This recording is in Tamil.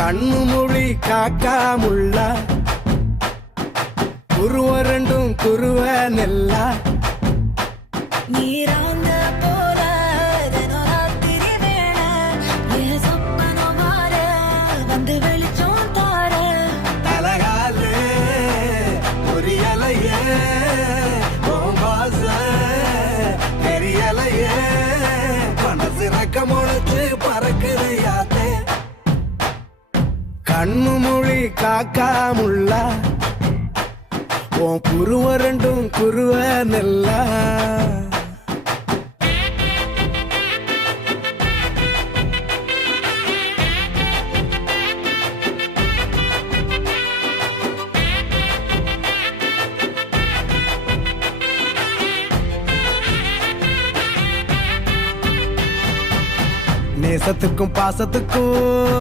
கண்ணு மொழி காக்காமுள்ள குருவ ரெண்டும் குருவ நெல்லா நீராங்க போல தினராத்திரி வேளை என் சொப்பனம் மாற வந்து வெளிச்சம் தார தலகாலே புரியலையே ஓம்பாச தெரியலையே மனசு ரக்க முளைச்சு பறக்குது யாத்தே கண்ணு மொழி காக்காமுள்ள உன் குருவ ரெண்டும் குருவ நெல்லா நேசத்துக்கும் பாசத்துக்கும்